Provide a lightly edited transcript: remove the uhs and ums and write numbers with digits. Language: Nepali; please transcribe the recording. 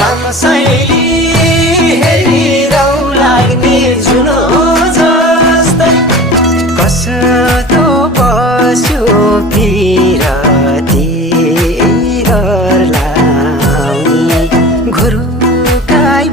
रमशैली हेरिरहु लाग्ने जुनो जस्तै कस्तो बस्यो पिरती घर लाउने घुरुकाई